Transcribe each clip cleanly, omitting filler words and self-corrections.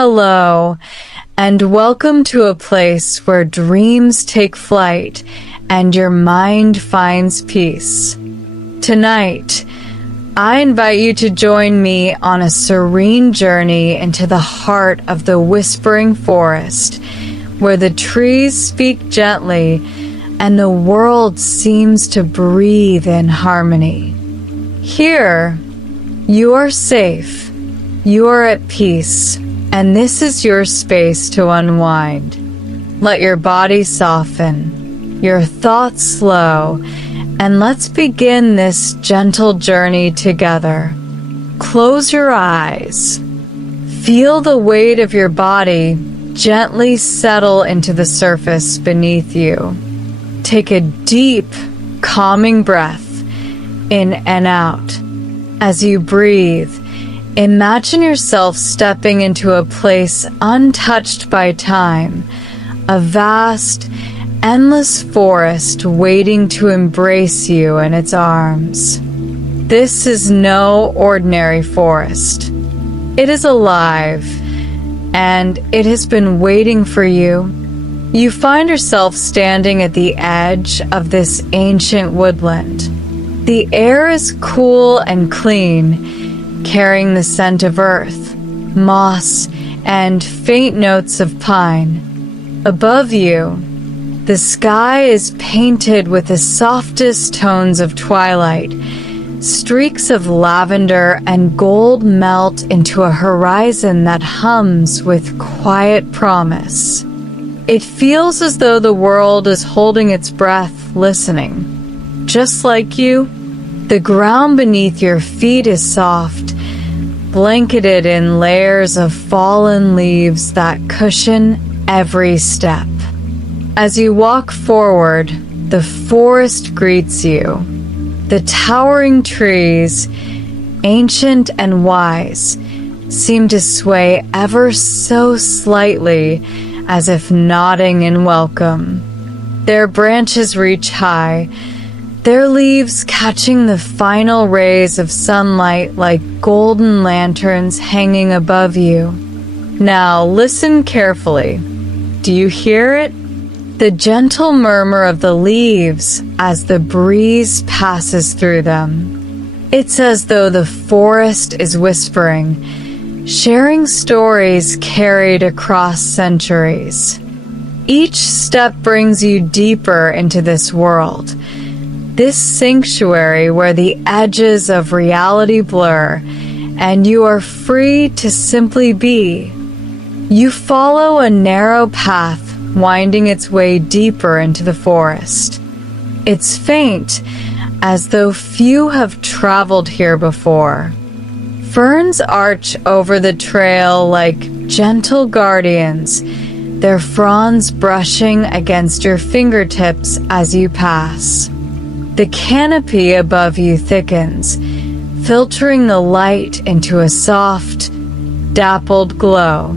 Hello, and welcome to a place where dreams take flight and your mind finds peace. Tonight, I invite you to join me on a serene journey into the heart of the whispering forest, where the trees speak gently and the world seems to breathe in harmony. Here, you are safe, you are at peace, and this is your space to unwind. Let your body soften, your thoughts slow, and let's begin this gentle journey together. Close your eyes. Feel the weight of your body gently settle into the surface beneath you. Take a deep, calming breath in and out. As you breathe, imagine yourself stepping into a place untouched by time, a vast, endless forest waiting to embrace you in its arms. This is no ordinary forest. It is alive, and it has been waiting for you. You find yourself standing at the edge of this ancient woodland. The air is cool and clean, carrying the scent of earth, moss, and faint notes of pine. Above you, the sky is painted with the softest tones of twilight. Streaks of lavender and gold melt into a horizon that hums with quiet promise. It feels as though the world is holding its breath, listening. Just like you, the ground beneath your feet is soft, blanketed in layers of fallen leaves that cushion every step. As you walk forward, the forest greets you. The towering trees, ancient and wise, seem to sway ever so slightly, as if nodding in welcome. Their branches reach high, their leaves catching the final rays of sunlight like golden lanterns hanging above you. Now listen carefully. Do you hear it? The gentle murmur of the leaves as the breeze passes through them. It's as though the forest is whispering, sharing stories carried across centuries. Each step brings you deeper into this world, this sanctuary where the edges of reality blur, and you are free to simply be. You follow a narrow path winding its way deeper into the forest. It's faint, as though few have traveled here before. Ferns arch over the trail like gentle guardians, their fronds brushing against your fingertips as you pass. The canopy above you thickens, filtering the light into a soft, dappled glow.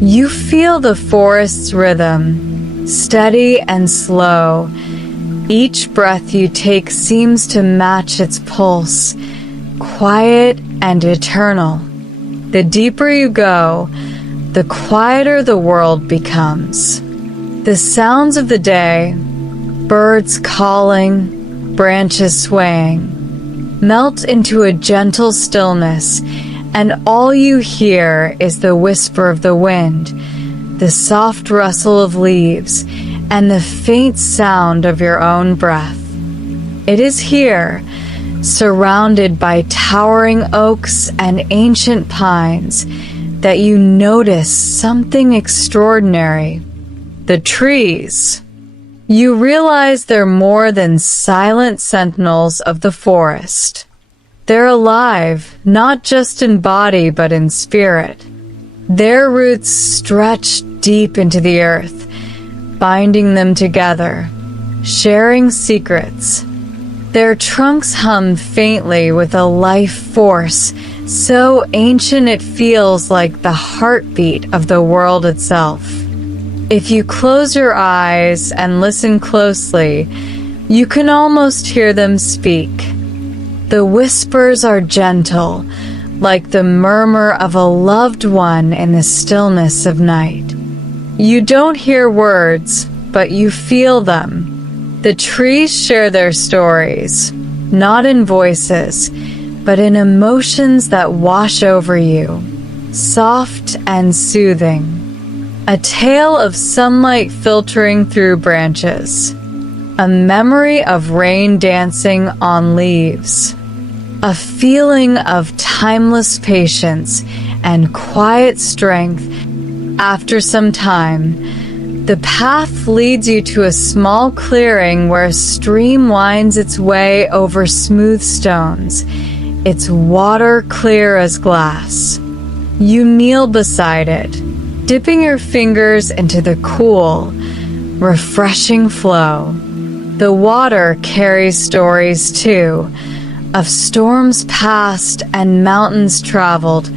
You feel the forest's rhythm, steady and slow. Each breath you take seems to match its pulse, quiet and eternal. The deeper you go, the quieter the world becomes. The sounds of the day, birds calling, branches swaying, melt into a gentle stillness, and all you hear is the whisper of the wind, the soft rustle of leaves, and the faint sound of your own breath. It is here, surrounded by towering oaks and ancient pines, that you notice something extraordinary. The trees. You realize they're more than silent sentinels of the forest. They're alive, not just in body but in spirit. Their roots stretch deep into the earth, binding them together, sharing secrets. Their trunks hum faintly with a life force, so ancient it feels like the heartbeat of the world itself. If you close your eyes and listen closely, you can almost hear them speak. The whispers are gentle, like the murmur of a loved one in the stillness of night. You don't hear words, but you feel them. The trees share their stories, not in voices, but in emotions that wash over you, soft and soothing. A tale of sunlight filtering through branches, a memory of rain dancing on leaves, a feeling of timeless patience and quiet strength. After some time, the path leads you to a small clearing where a stream winds its way over smooth stones, its water clear as glass. You kneel beside it, dipping your fingers into the cool, refreshing flow. The water carries stories too, of storms past and mountains traveled,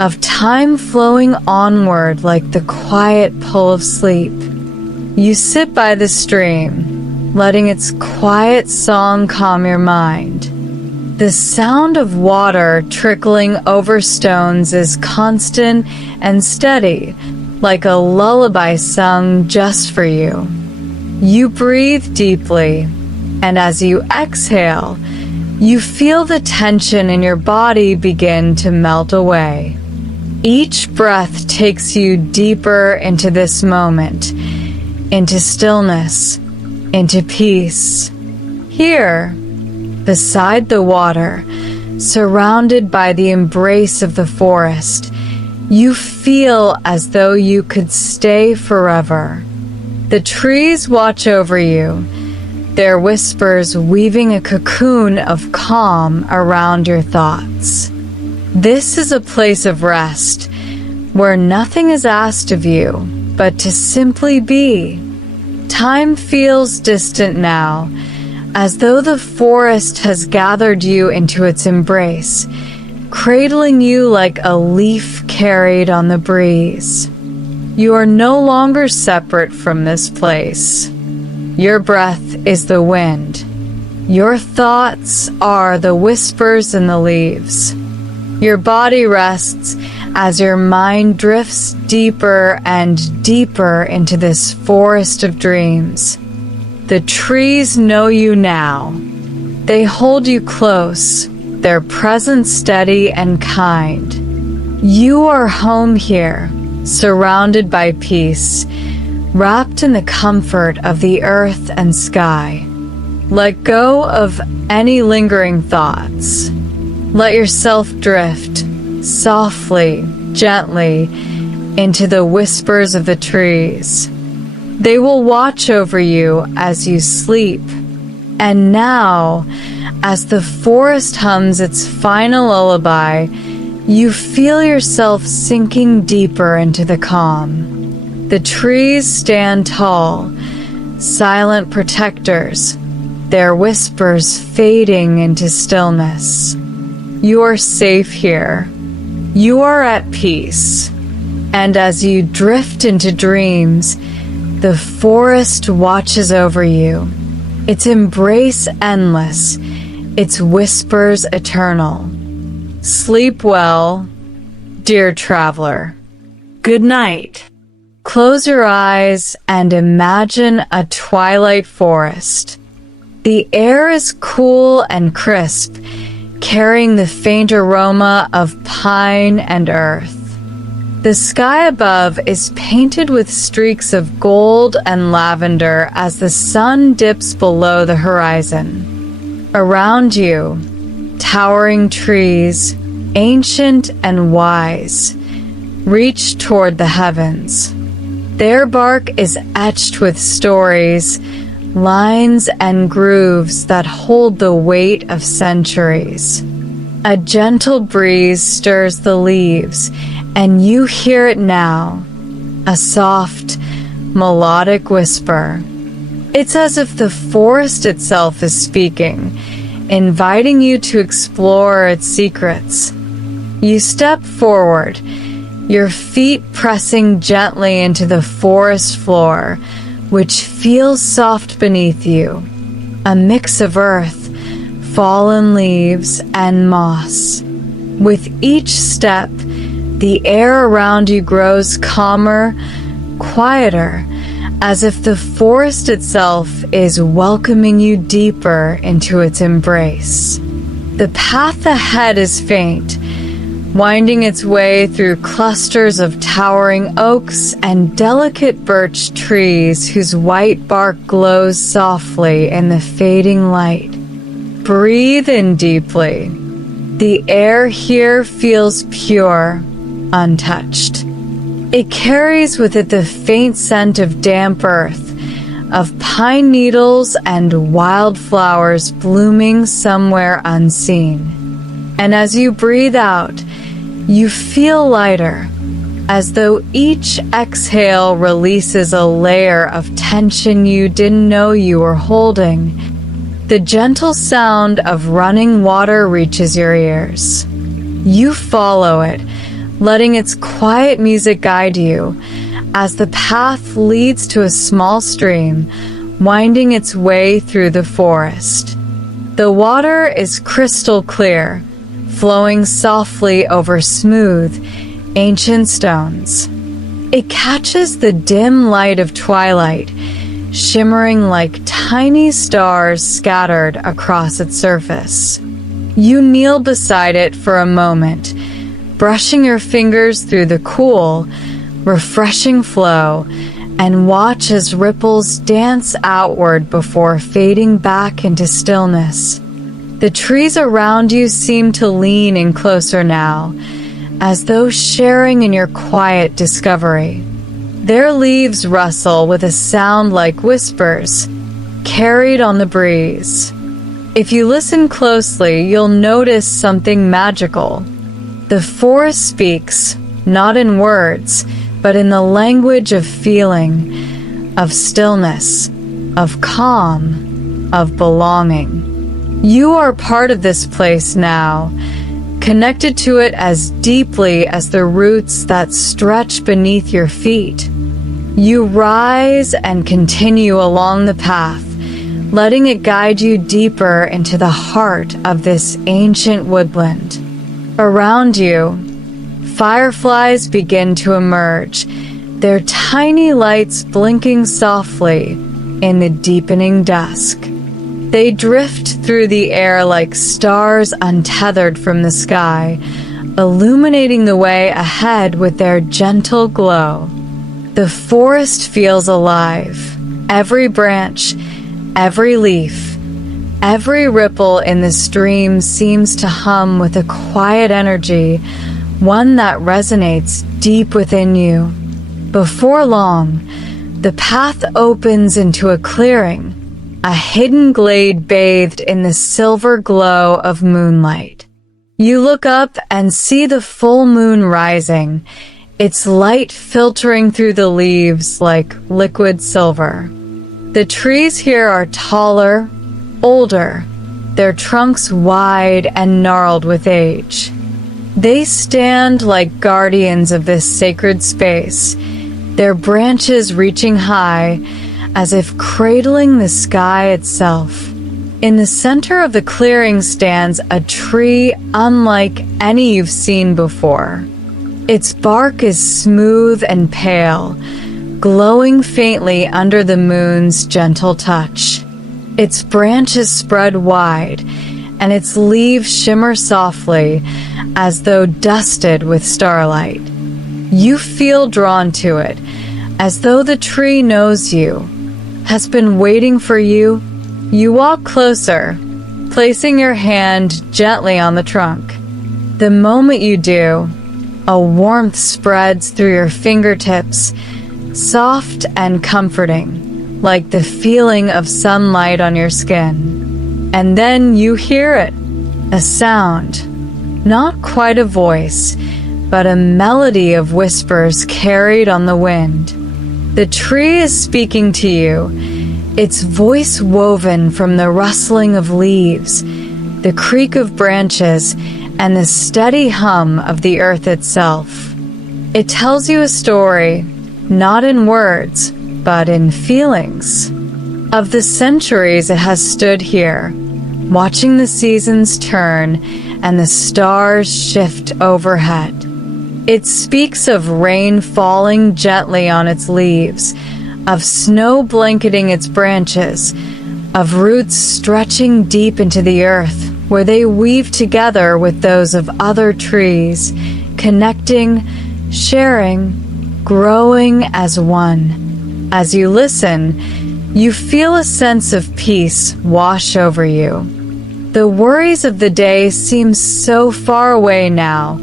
of time flowing onward like the quiet pull of sleep. You sit by the stream, letting its quiet song calm your mind. The sound of water trickling over stones is constant and steady, like a lullaby sung just for you. You breathe deeply, and as you exhale, you feel the tension in your body begin to melt away. Each breath takes you deeper into this moment, into stillness, into peace. Here, beside the water, surrounded by the embrace of the forest, you feel as though you could stay forever. The trees watch over you, their whispers weaving a cocoon of calm around your thoughts. This is a place of rest, where nothing is asked of you but to simply be. Time feels distant now, as though the forest has gathered you into its embrace, cradling you like a leaf carried on the breeze. You are no longer separate from this place. Your breath is the wind. Your thoughts are the whispers in the leaves. Your body rests as your mind drifts deeper and deeper into this forest of dreams. The trees know you now. They hold you close, their presence steady and kind. You are home here, surrounded by peace, wrapped in the comfort of the earth and sky. Let go of any lingering thoughts. Let yourself drift, softly, gently, into the whispers of the trees. They will watch over you as you sleep. And now, as the forest hums its final lullaby, you feel yourself sinking deeper into the calm. The trees stand tall, silent protectors, their whispers fading into stillness. You are safe here. You are at peace. And as you drift into dreams, the forest watches over you, its embrace endless, its whispers eternal. Sleep well, dear traveler. Good night. Close your eyes and imagine a twilight forest. The air is cool and crisp, carrying the faint aroma of pine and earth. The sky above is painted with streaks of gold and lavender as the sun dips below the horizon. Around you, towering trees, ancient and wise, reach toward the heavens. Their bark is etched with stories, lines and grooves that hold the weight of centuries. A gentle breeze stirs the leaves, and you hear it now, a soft, melodic whisper. It's as if the forest itself is speaking, inviting you to explore its secrets. You step forward, your feet pressing gently into the forest floor, which feels soft beneath you, a mix of earth, fallen leaves, and moss. With each step, the air around you grows calmer, quieter, as if the forest itself is welcoming you deeper into its embrace. The path ahead is faint, winding its way through clusters of towering oaks and delicate birch trees whose white bark glows softly in the fading light. Breathe in deeply. The air here feels pure, untouched. It carries with it the faint scent of damp earth, of pine needles and wildflowers blooming somewhere unseen. And as you breathe out, you feel lighter, as though each exhale releases a layer of tension you didn't know you were holding. The gentle sound of running water reaches your ears. You follow it, letting its quiet music guide you, as the path leads to a small stream, winding its way through the forest. The water is crystal clear, flowing softly over smooth, ancient stones. It catches the dim light of twilight, shimmering like tiny stars scattered across its surface. You kneel beside it for a moment, brushing your fingers through the cool, refreshing flow, and watch as ripples dance outward before fading back into stillness. The trees around you seem to lean in closer now, as though sharing in your quiet discovery. Their leaves rustle with a sound like whispers, carried on the breeze. If you listen closely, you'll notice something magical. The forest speaks, not in words, but in the language of feeling, of stillness, of calm, of belonging. You are part of this place now, connected to it as deeply as the roots that stretch beneath your feet. You rise and continue along the path, letting it guide you deeper into the heart of this ancient woodland. Around you, fireflies begin to emerge, their tiny lights blinking softly in the deepening dusk. They drift through the air like stars untethered from the sky, illuminating the way ahead with their gentle glow. The forest feels alive. Every branch, every leaf, every ripple in the stream seems to hum with a quiet energy, one that resonates deep within you. Before long, the path opens into a clearing, a hidden glade bathed in the silver glow of moonlight. You look up and see the full moon rising, its light filtering through the leaves like liquid silver. The trees here are taller, older, their trunks wide and gnarled with age. They stand like guardians of this sacred space, their branches reaching high, as if cradling the sky itself. In the center of the clearing stands a tree unlike any you've seen before. Its bark is smooth and pale, glowing faintly under the moon's gentle touch. Its branches spread wide, and its leaves shimmer softly, as though dusted with starlight. You feel drawn to it, as though the tree knows you, has been waiting for you. You walk closer, placing your hand gently on the trunk. The moment you do, a warmth spreads through your fingertips, soft and comforting, like the feeling of sunlight on your skin. And then you hear it, a sound, not quite a voice, but a melody of whispers carried on the wind. The tree is speaking to you, its voice woven from the rustling of leaves, the creak of branches, and the steady hum of the earth itself. It tells you a story, not in words, but in feelings. Of the centuries it has stood here, watching the seasons turn and the stars shift overhead. It speaks of rain falling gently on its leaves, of snow blanketing its branches, of roots stretching deep into the earth, where they weave together with those of other trees, connecting, sharing, growing as one. As you listen, you feel a sense of peace wash over you. The worries of the day seem so far away now,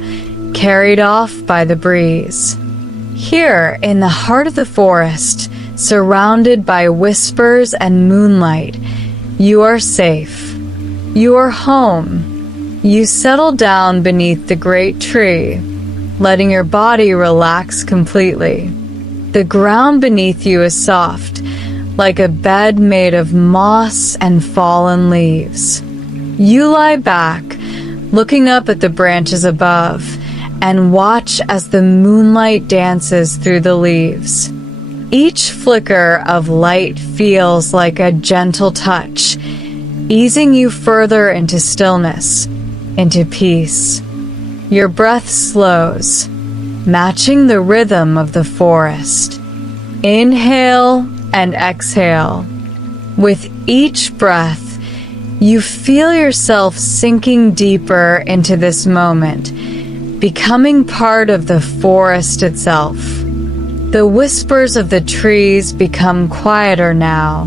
carried off by the breeze. Here, in the heart of the forest, surrounded by whispers and moonlight, you are safe. You are home. You settle down beneath the great tree, letting your body relax completely. The ground beneath you is soft, like a bed made of moss and fallen leaves. You lie back, looking up at the branches above, and watch as the moonlight dances through the leaves. Each flicker of light feels like a gentle touch, easing you further into stillness, into peace. Your breath slows, matching the rhythm of the forest. Inhale and exhale. With each breath, you feel yourself sinking deeper into this moment, becoming part of the forest itself. The whispers of the trees become quieter now,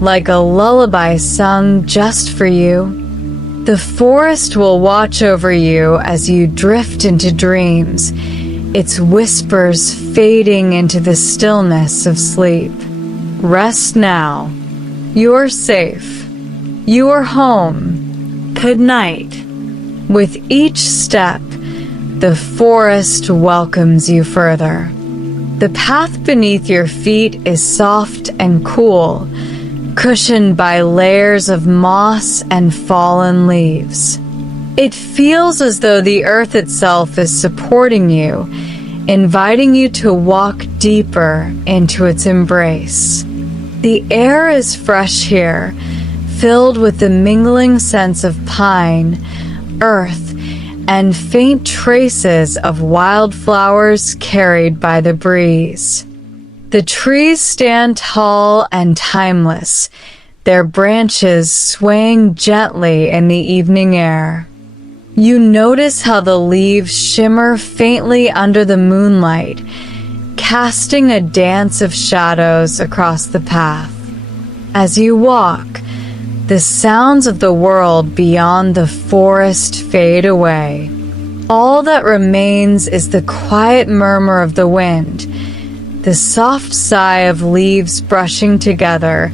like a lullaby sung just for you. The forest will watch over you as you drift into dreams, its whispers fading into the stillness of sleep. Rest now. You're safe. You are home. Good night. With each step, the forest welcomes you further. The path beneath your feet is soft and cool, cushioned by layers of moss and fallen leaves. It feels as though the earth itself is supporting you, inviting you to walk deeper into its embrace. The air is fresh here, filled with the mingling scents of pine, earth, and faint traces of wildflowers carried by the breeze. The trees stand tall and timeless, their branches swaying gently in the evening air. You notice how the leaves shimmer faintly under the moonlight, casting a dance of shadows across the path. As you walk, the sounds of the world beyond the forest fade away. All that remains is the quiet murmur of the wind, the soft sigh of leaves brushing together,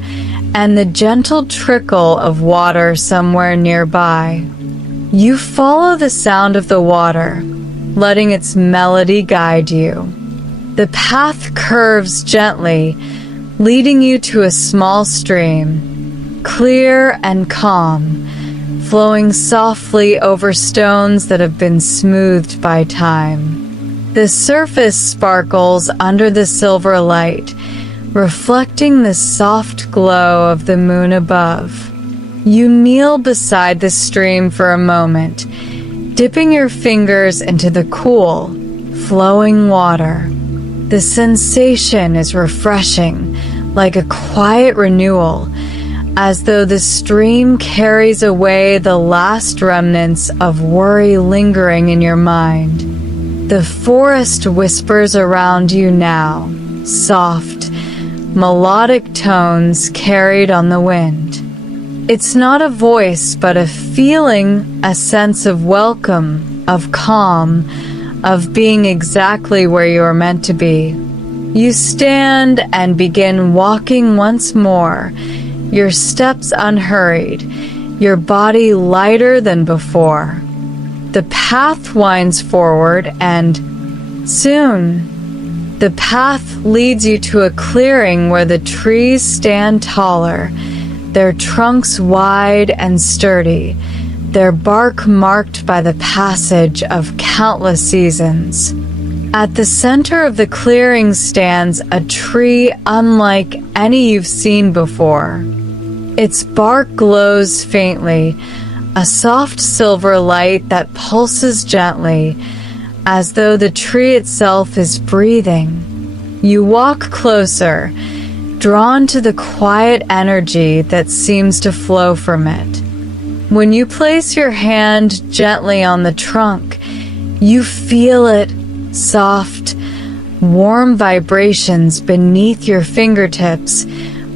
and the gentle trickle of water somewhere nearby. You follow the sound of the water, letting its melody guide you. The path curves gently, leading you to a small stream, clear and calm, flowing softly over stones that have been smoothed by time. The surface sparkles under the silver light, reflecting the soft glow of the moon above. You kneel beside the stream for a moment, dipping your fingers into the cool, flowing water. The sensation is refreshing, like a quiet renewal, as though the stream carries away the last remnants of worry lingering in your mind. The forest whispers around you now, soft, melodic tones carried on the wind. It's not a voice, but a feeling, a sense of welcome, of calm, of being exactly where you are meant to be. You stand and begin walking once more, your steps unhurried, your body lighter than before. The path winds forward, and soon, the path leads you to a clearing where the trees stand taller, their trunks wide and sturdy, their bark marked by the passage of countless seasons. At the center of the clearing stands a tree unlike any you've seen before. Its bark glows faintly, a soft silver light that pulses gently, as though the tree itself is breathing. You walk closer, drawn to the quiet energy that seems to flow from it. When you place your hand gently on the trunk, you feel it, soft, warm vibrations beneath your fingertips,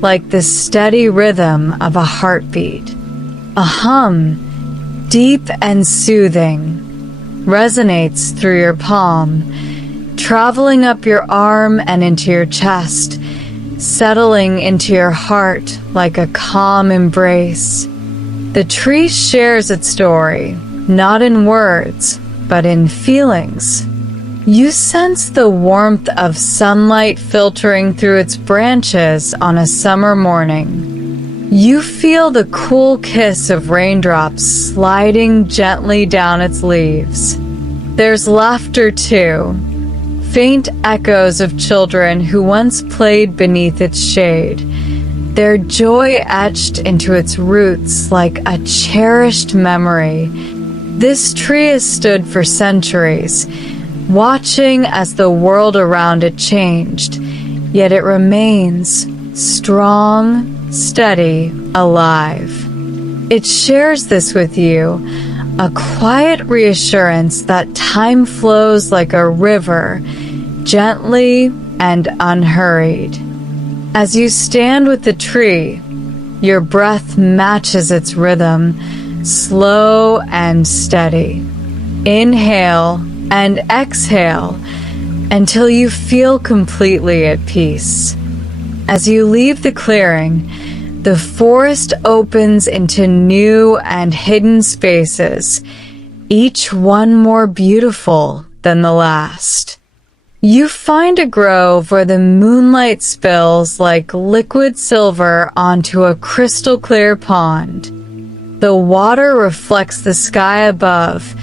like the steady rhythm of a heartbeat. A hum, deep and soothing, resonates through your palm, traveling up your arm and into your chest, settling into your heart like a calm embrace. The tree shares its story, not in words, but in feelings. You sense the warmth of sunlight filtering through its branches on a summer morning. You feel the cool kiss of raindrops sliding gently down its leaves. There's laughter too, faint echoes of children who once played beneath its shade, their joy etched into its roots like a cherished memory. This tree has stood for centuries, watching as the world around it changed, yet it remains strong, steady, alive. It shares this with you, a quiet reassurance that time flows like a river, gently and unhurried. As you stand with the tree, your breath matches its rhythm, slow and steady. Inhale and exhale until you feel completely at peace. As you leave the clearing, the forest opens into new and hidden spaces, each one more beautiful than the last. You find a grove where the moonlight spills like liquid silver onto a crystal clear pond. The water reflects the sky above,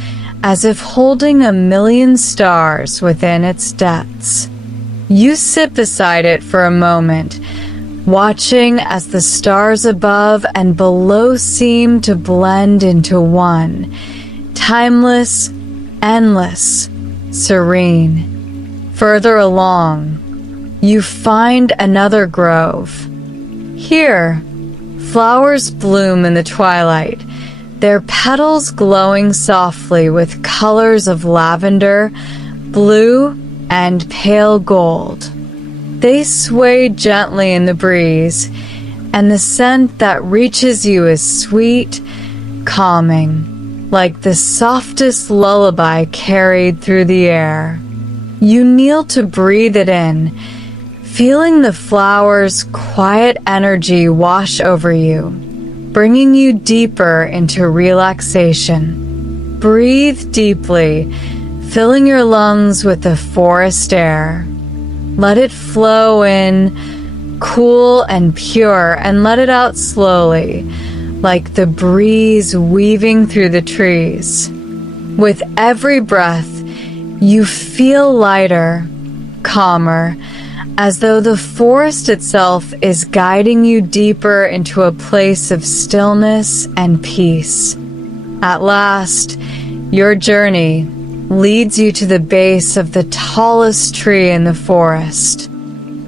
as if holding a million stars within its depths. You sit beside it for a moment, watching as the stars above and below seem to blend into one, timeless, endless, serene. Further along, you find another grove. Here, flowers bloom in the twilight, their petals glowing softly with colors of lavender, blue, and pale gold. They sway gently in the breeze, and the scent that reaches you is sweet, calming, like the softest lullaby carried through the air. You kneel to breathe it in, feeling the flowers' quiet energy wash over you, bringing you deeper into relaxation. Breathe deeply, filling your lungs with the forest air. Let it flow in, cool and pure, and let it out slowly, like the breeze weaving through the trees. With every breath, you feel lighter, calmer, as though the forest itself is guiding you deeper into a place of stillness and peace. At last, your journey leads you to the base of the tallest tree in the forest.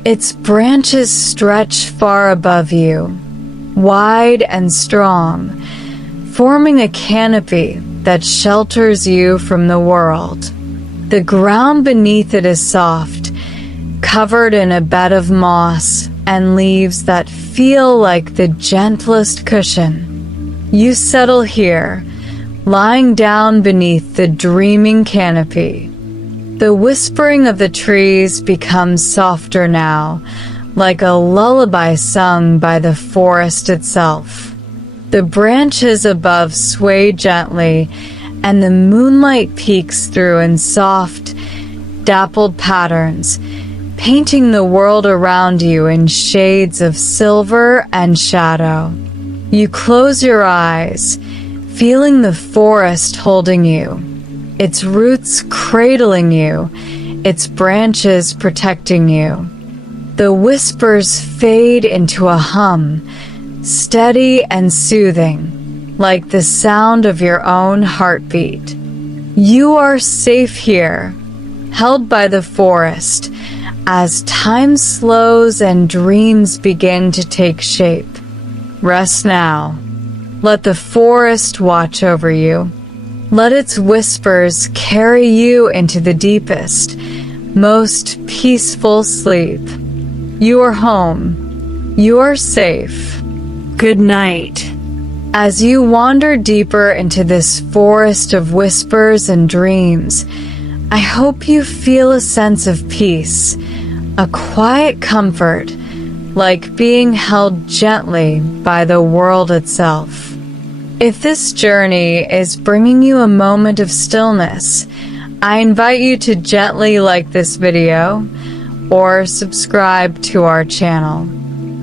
Its branches stretch far above you, wide and strong, forming a canopy that shelters you from the world. The ground beneath it is soft, covered in a bed of moss and leaves that feel like the gentlest cushion. You settle here, lying down beneath the dreaming canopy. The whispering of the trees becomes softer now, like a lullaby sung by the forest itself. The branches above sway gently, and the moonlight peeks through in soft, dappled patterns, painting the world around you in shades of silver and shadow. You close your eyes, feeling the forest holding you, its roots cradling you, its branches protecting you. The whispers fade into a hum, steady and soothing, like the sound of your own heartbeat. You are safe here, held by the forest, as time slows and dreams begin to take shape. Rest now. Let the forest watch over you. Let its whispers carry you into the deepest, most peaceful sleep. You are home. You are safe. Good night. As you wander deeper into this forest of whispers and dreams, I hope you feel a sense of peace, a quiet comfort, like being held gently by the world itself. If this journey is bringing you a moment of stillness, I invite you to gently like this video or subscribe to our channel.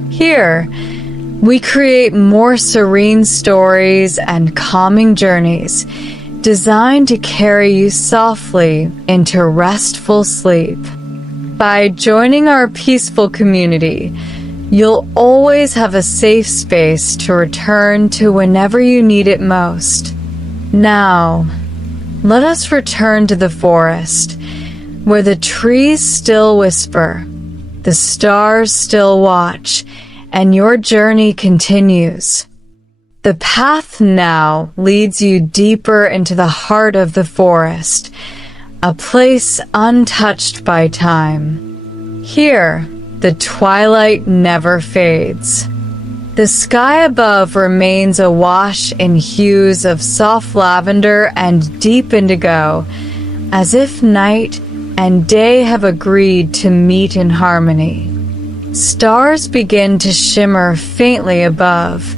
Here, we create more serene stories and calming journeys designed to carry you softly into restful sleep. By joining our peaceful community, you'll always have a safe space to return to whenever you need it most. Now, let us return to the forest, where the trees still whisper, the stars still watch, and your journey continues. The path now leads you deeper into the heart of the forest, a place untouched by time. Here, the twilight never fades. The sky above remains awash in hues of soft lavender and deep indigo, as if night and day have agreed to meet in harmony. Stars begin to shimmer faintly above,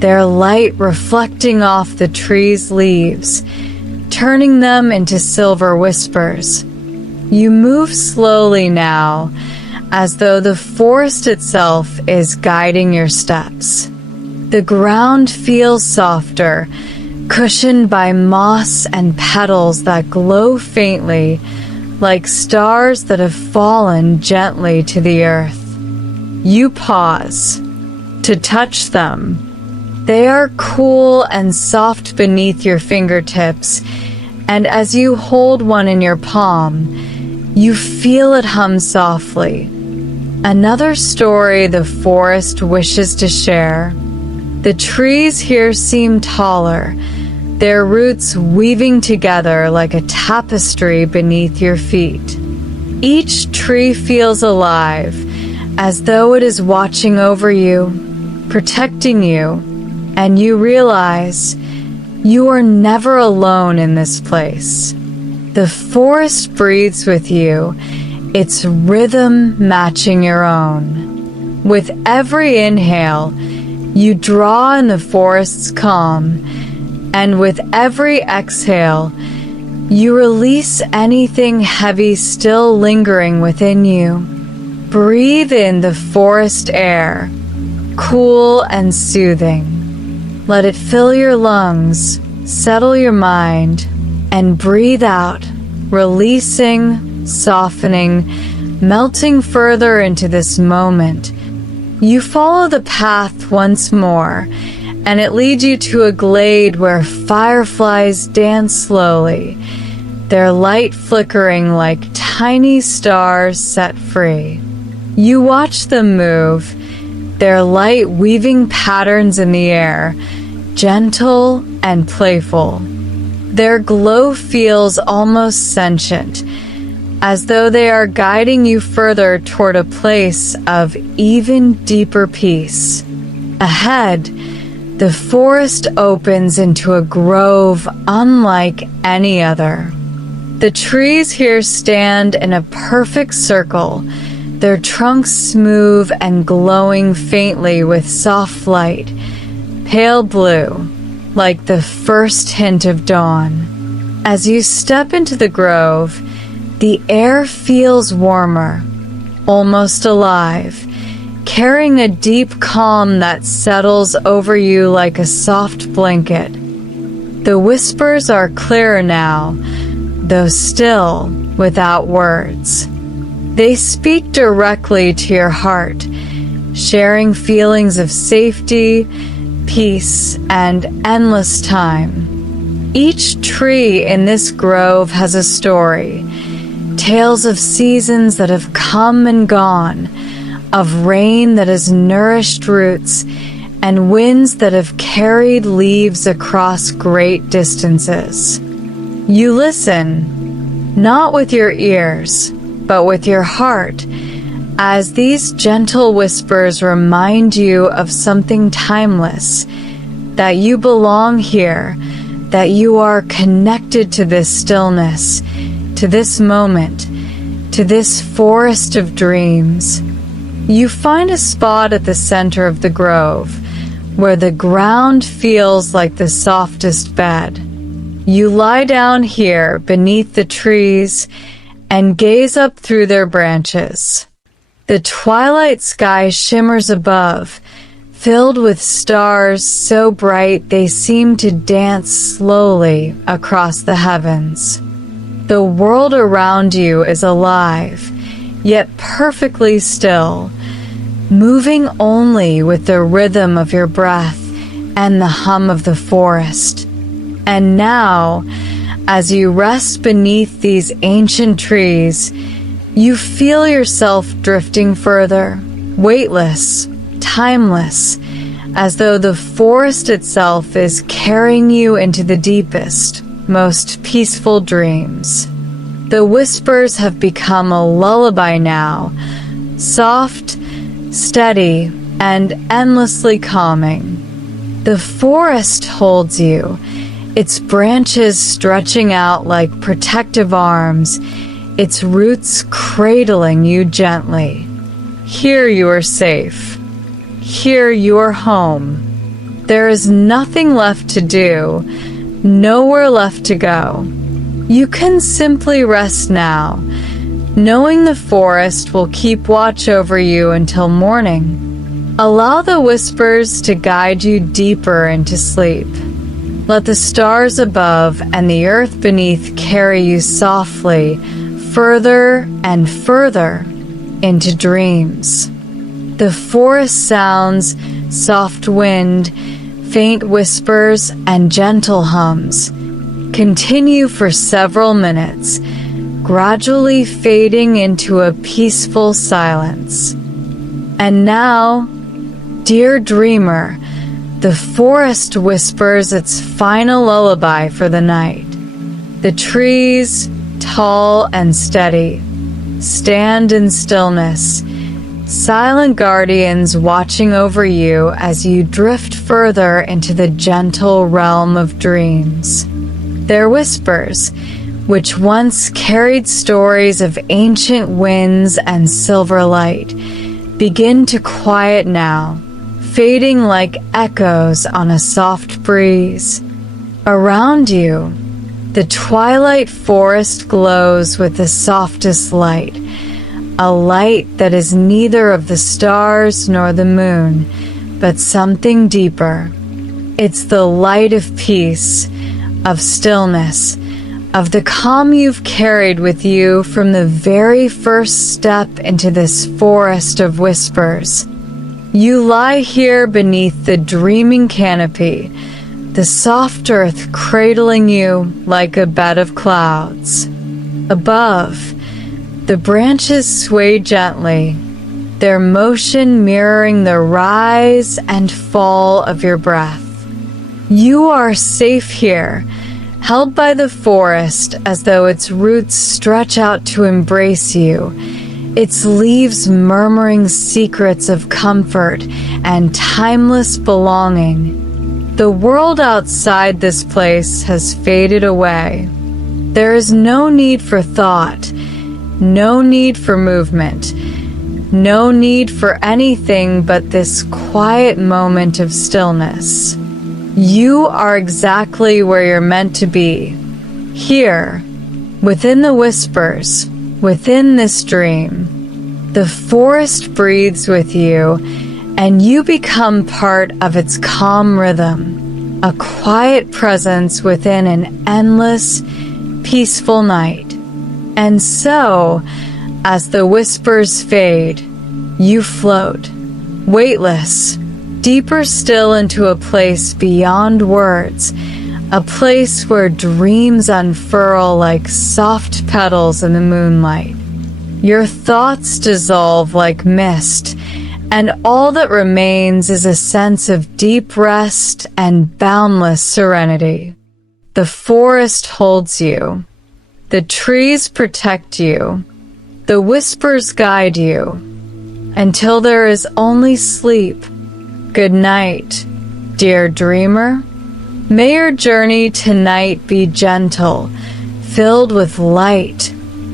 their light reflecting off the trees' leaves, turning them into silver whispers. You move slowly now, as though the forest itself is guiding your steps. The ground feels softer, cushioned by moss and petals that glow faintly, like stars that have fallen gently to the earth. You pause to touch them. They are cool and soft beneath your fingertips, and as you hold one in your palm, you feel it hum softly. Another story the forest wishes to share. The trees here seem taller, their roots weaving together like a tapestry beneath your feet. Each tree feels alive, as though it is watching over you, protecting you, and you realize you are never alone in this place. The forest breathes with you, its rhythm matching your own. With every inhale, you draw in the forest's calm, and with every exhale, you release anything heavy still lingering within you. Breathe in the forest air, cool and soothing. Let it fill your lungs, settle your mind, and breathe out, releasing, softening, melting further into this moment. You follow the path once more, and it leads you to a glade where fireflies dance slowly, their light flickering like tiny stars set free. You watch them move, their light weaving patterns in the air, gentle and playful. Their glow feels almost sentient, as though they are guiding you further toward a place of even deeper peace. Ahead, the forest opens into a grove unlike any other. The trees here stand in a perfect circle, their trunks smooth and glowing faintly with soft light, pale blue, like the first hint of dawn. As you step into the grove, the air feels warmer, almost alive, carrying a deep calm that settles over you like a soft blanket. The whispers are clearer now, though still without words. They speak directly to your heart, sharing feelings of safety, peace, and endless time. Each tree in this grove has a story, tales of seasons that have come and gone, of rain that has nourished roots, and winds that have carried leaves across great distances. You listen, not with your ears, but with your heart, as these gentle whispers remind you of something timeless, that you belong here, that you are connected to this stillness, to this moment, to this forest of dreams. You find a spot at the center of the grove, where the ground feels like the softest bed. You lie down here beneath the trees and gaze up through their branches. The twilight sky shimmers above, filled with stars so bright they seem to dance slowly across the heavens. The world around you is alive, yet perfectly still, moving only with the rhythm of your breath and the hum of the forest. And now, as you rest beneath these ancient trees, you feel yourself drifting further, weightless, timeless, as though the forest itself is carrying you into the deepest, most peaceful dreams. The whispers have become a lullaby now, soft, steady, and endlessly calming. The forest holds you, its branches stretching out like protective arms, its roots cradling you gently. Here you are safe. Here you are home. There is nothing left to do, nowhere left to go. You can simply rest now, knowing the forest will keep watch over you until morning. Allow the whispers to guide you deeper into sleep. Let the stars above and the earth beneath carry you softly, further and further into dreams. The forest sounds, soft wind, faint whispers, and gentle hums continue for several minutes, gradually fading into a peaceful silence. And now, dear dreamer, the forest whispers its final lullaby for the night. The trees, tall and steady, stand in stillness, silent guardians watching over you as you drift further into the gentle realm of dreams. Their whispers, which once carried stories of ancient winds and silver light, begin to quiet now, fading like echoes on a soft breeze. Around you, the twilight forest glows with the softest light, a light that is neither of the stars nor the moon, but something deeper. It's the light of peace, of stillness, of the calm you've carried with you from the very first step into this forest of whispers. You lie here beneath the dreaming canopy, the soft earth cradling you like a bed of clouds. Above, the branches sway gently, their motion mirroring the rise and fall of your breath. You are safe here, held by the forest as though its roots stretch out to embrace you, its leaves murmuring secrets of comfort and timeless belonging. The world outside this place has faded away. There is no need for thought, no need for movement, no need for anything but this quiet moment of stillness. You are exactly where you're meant to be, here, within the whispers, within this dream. The forest breathes with you, and you become part of its calm rhythm, a quiet presence within an endless, peaceful night. And so, as the whispers fade, you float, weightless, deeper still into a place beyond words, a place where dreams unfurl like soft petals in the moonlight. Your thoughts dissolve like mist, and all that remains is a sense of deep rest and boundless serenity. The forest holds you. The trees protect you. The whispers guide you, until there is only sleep. Good night, dear dreamer. May your journey tonight be gentle, filled with light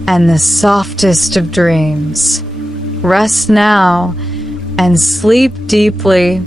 and the softest of dreams. Rest now and sleep deeply